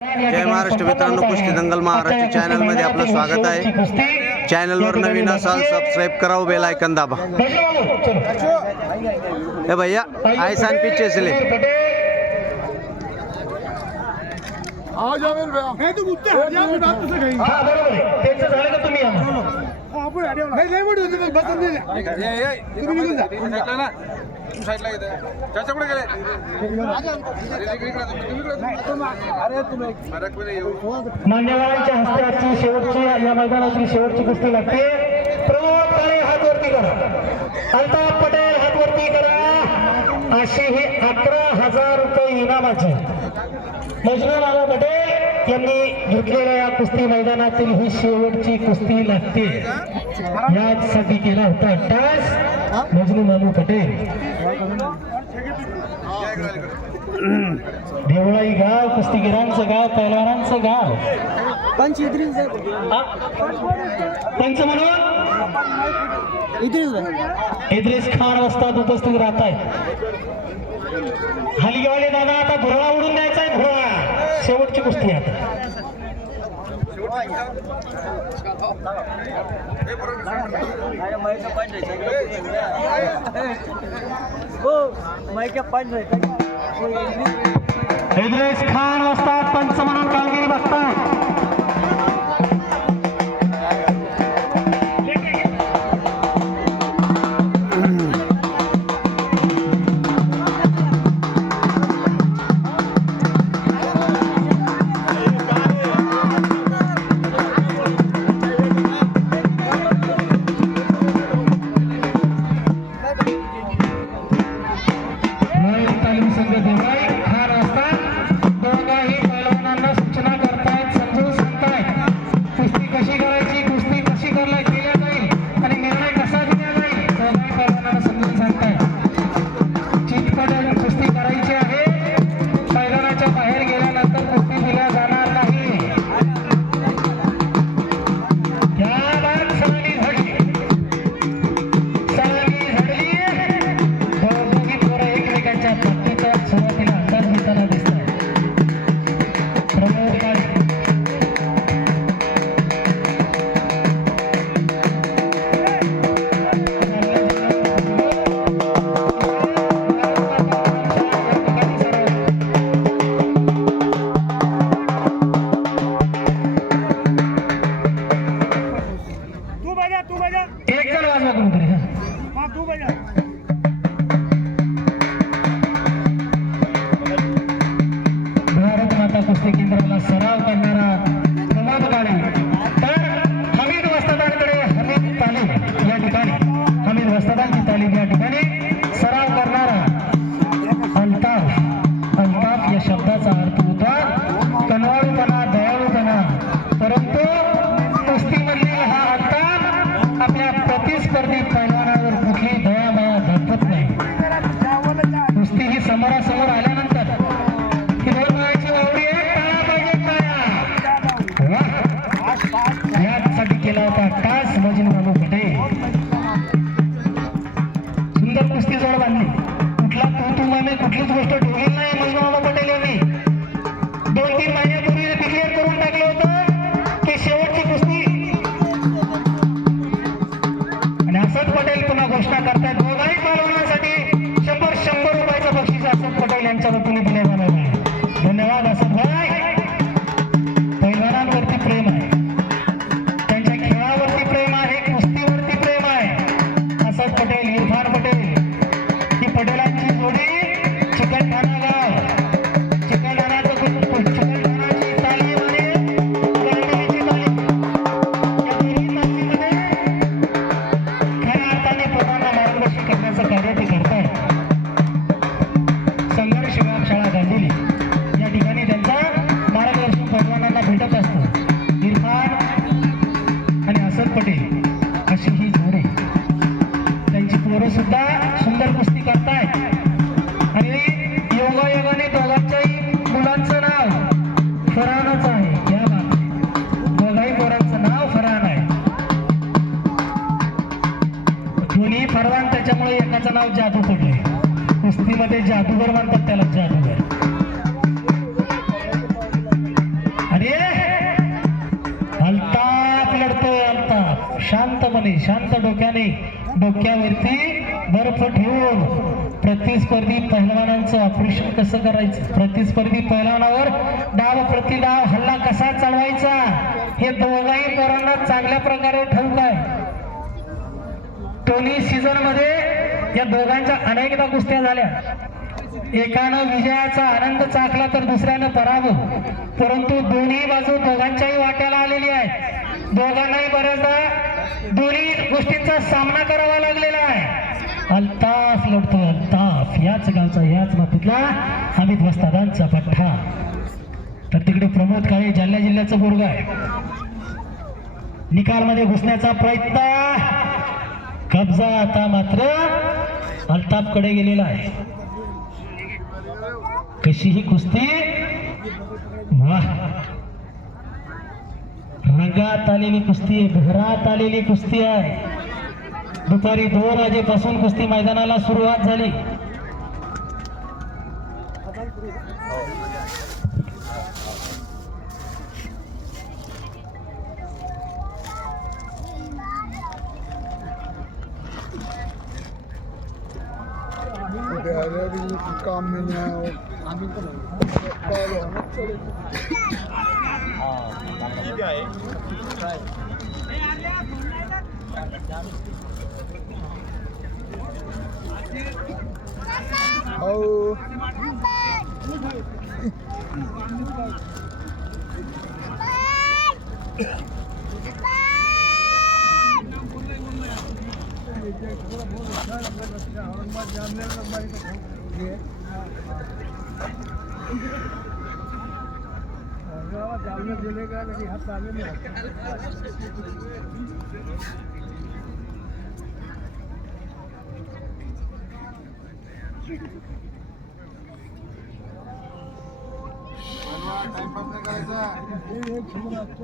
जय महाराष्ट्र मित्रांनो, कुस्ती दंगल महाराष्ट्र चॅनल मध्ये आपलं स्वागत आहे। चॅनलवर नवीन असाल सबस्क्राइब करा, बेल आइकन दाबा। ए भैया आयसान पीछे से ले। आ जावेल भैया मैं तो उत्तर हरिया में बात से गई। हां बरोबर आहे, त्याचं झालं का तुम्ही आपण हरिया नाही नाही मोठी होती बस नाही तुम्ही निघून जा साईडला ना, तू साईडला येते चाचा कुठे गेले? अरे तुम्ही फरक पण येऊ। मान्यवरांच्या हस्ते आजची शेवटची या मैदानाची शेवटची कुस्ती लागते। प्रमोद काळे हात वरती करा, अल्ताफ पटेल हात वरती करा। अशी ही 11,000 रुपये इनामाची मजनू मामा पटेल यांनी घेतलेल्या या कुस्ती मैदानातील ही शेवटची कुस्ती लागते। यासाठी केला होता टास मजनू मामा पटेल। देवळाई गाव कुस्तीगिरांचं गाव, पैलवानांचं गाव। पंच म्हणून इद्रिस खान वस्ताद उपस्थित राहत आहेत। हलगेवाले दादा आता भुरळा उडून द्यायचा आहे, भुरळा शेवटची कुस्ती आता। इद्रिस खान वस्ताद पंच म्हणून कामगिरी बघतात। कुस्ती केंद्राला सराव करणारा प्रमोद काळे, तर हमीद वस्तादांकडे हमीद तालीम या ठिकाणी, हमीद वस्तादांची तालीम या ठिकाणी सराव करणारा अल्ताफ या शब्दाचा अर्थ होता कनवाळूपणा, दयाळूपणा। परंतु कुस्तीमधील हा अल्ताफ आपल्या प्रतिस्पर्धी पैलवानावर कुठली दयामाया दाखवत नाही। कुस्ती ही समोरासमोर आल्यानंतर यासाठी केला होता टास मजनू मामा पटेल। सुंदर कुस्ती जोड बांधली, कुठला तू माने कुठलीच गोष्ट ठेवली नाही मजनू मामा पटेल यांनी। 2-3 महिन्यापूर्वी डिक्लेअर करून टाकलं होतं की शेवटची कुस्ती, आणि असद पटेल पुन्हा घोषणा करतायत दोघाही पहलवानांसाठी 100 रुपयाचं बक्षीस असद पटेल यांच्या वतीने दिले जाणार आहे। धन्यवाद असद भाई। पैलवानांवरती प्रेम आहे, त्यांच्या खेळावरती प्रेम आहे, कुस्तीवरती प्रेम आहे। असद पटेल, इरफान पटेल ही पटेलांची जोडी चिकलठाणा गाव, चिकलठाणाची तालीम आणि गाडीची तालीम या दोन्ही तालीमीमध्ये खऱ्या अर्थाने पोरांना मार्गदर्शन करण्याचं कार्य ते करतायत। संघर्ष व्यायामशाळा गांधीली या ठिकाणी त्यांचा मार्गदर्शन पैलवानांना भेटत असतं। इरफान आणि असद पटेल अशी ही जोडी, त्यांची पोरं सुद्धा सुंदर कुस्ती करतायत। आणि योगायोगाने दोघांच्याही मुलांचं नाव फरहानच आहे। या दोघाही पोरांचं नाव फरहान आहे। दोन्ही फरहान, त्याच्यामुळे एकाचं नाव जादू पडले। कुस्तीमध्ये जादूगर म्हणतात त्याला, जादूगर। शांतपणे शांत डोक्याने डोक्यावरती बर्फ ठेवून प्रतिस्पर्धी पहिलवानांचं ऑपरेशन कसं करायचं, प्रतिस्पर्धी पहिलवानावर डाव प्रतिडाव हल्ला कसा चढवायचा हे दोघाही पोरांना चांगल्या प्रकारे ठाऊक आहे. दोन्ही सीझन मध्ये या दोघांच्या अनेकदा कुस्त्या झाल्या. एकानं विजयाचा आनंद चाखला तर दुसऱ्यानं पराभव, परंतु दोन्ही बाजू दोघांच्याही वाट्याला आलेली आहे. दोघांनाही बऱ्याचदा दोन्ही गोष्टींचा सामना करावा लागलेला आहे. अल्ताफ लढतो, अल्ताफ याच गावचा याच मातीतला अमित वस्तादांचा पठ्ठा. तर तिकडे प्रमोद काळे जालना जिल्ह्याचं पोरग आहे. निकालमध्ये घुसण्याचा प्रयत्न, कब्जा आता मात्र अल्ताफ कडे गेलेला आहे. कशी ही कुस्ती, वाह, रंगात आलेली कुस्ती आहे, बहरात आलेली कुस्ती आहे. दुपारी 2 वाजेपासून कुस्ती मैदानाला सुरुवात झाली. काम में नहीं आया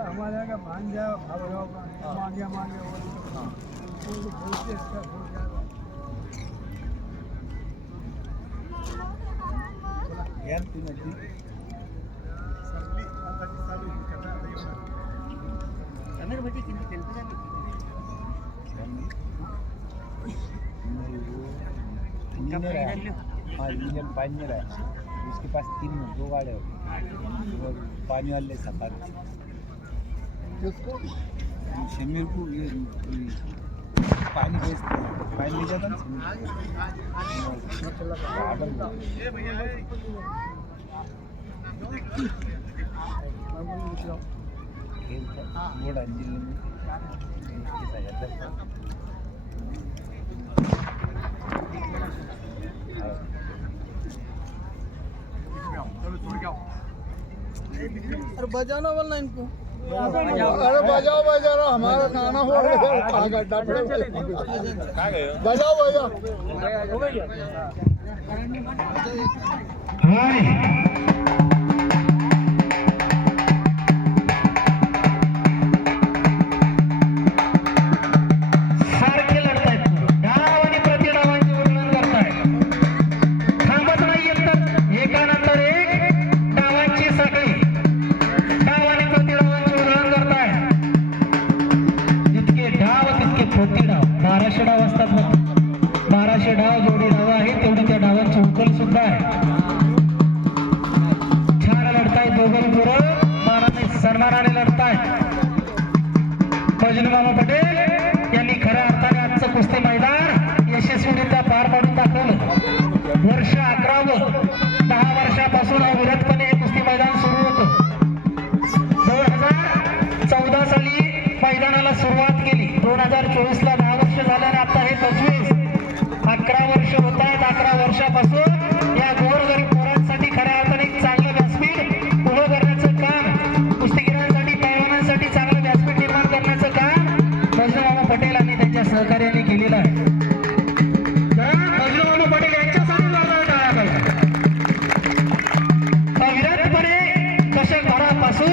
हमारे यहाँ का भान जाए मांगे मांगे इंजन पानी नहीं रहा, उसके पास 2 गाड़ियाँ और पानी वाले सफारी शमीर को ये पानी बेचते पानी ले जाता ना अरे बजाना वाला इनको, अरे बजाओ बजाओ, हमारा खाना हो रहा है, गड्ढा बजाओ बजाओ। मामा पटेल यांनी खऱ्या अर्थाने आजचं कुस्ती मैदान यशस्वीरित्या पार पाडून दाखवलं. वर्ष 11व, 10 वर्षापासून अविरतपणे हे कुस्ती मैदान सुरू होतं. 2014 साली मैदानाला सुरुवात केली, 2024 ला 10 वर्ष झाल्याने आता हे 25, 11 वर्ष होत आहेत. 11 वर्षापासून या गोरगरीब पोरांसाठी खऱ्या अर्थाने एक चांगलं व्यासपीठ उभं करण्याचं काम, कुस्तीगिरांसाठी पैलवानांसाठी चांगलं व्यासपीठ निर्माण करण्याचं काम मामा पटेल आणि त्यांच्या सहकार्याने केलेलं आहे. मामा पटेल यांच्यासाठी अविरतपणे दशकभरापासून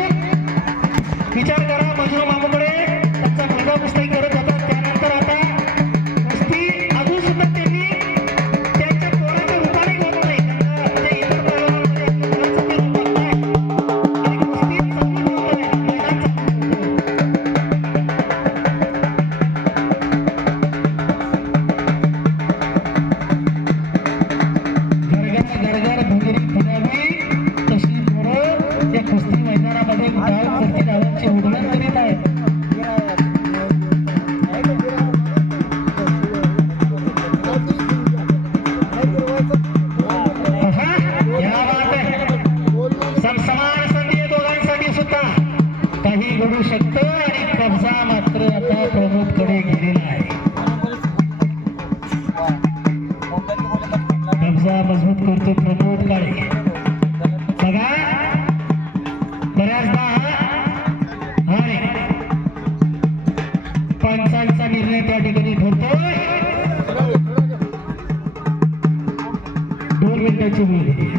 विचार करा. मजनू मामाकडे त्यांचा मुलगा कुस्ती करत होता, त्यानंतर आता कुस्ती अजून सुद्धा त्यांनी त्यांच्या पोराच्या रूपाने घेत नाही, म्हणजे इतर पैलवानांमध्ये रूपात नाही आणि कुस्ती चांगली होत आहे. जोडू शकतो आणि कब्जा मात्र आता प्रमोदकडे गेलेला आहे. कब्जा मजबूत करतो प्रमोद काळे. बघा बऱ्याचदा अरे पंचांचा निर्णय त्या ठिकाणी ठरतोय. 2 मिनिटाची वेळ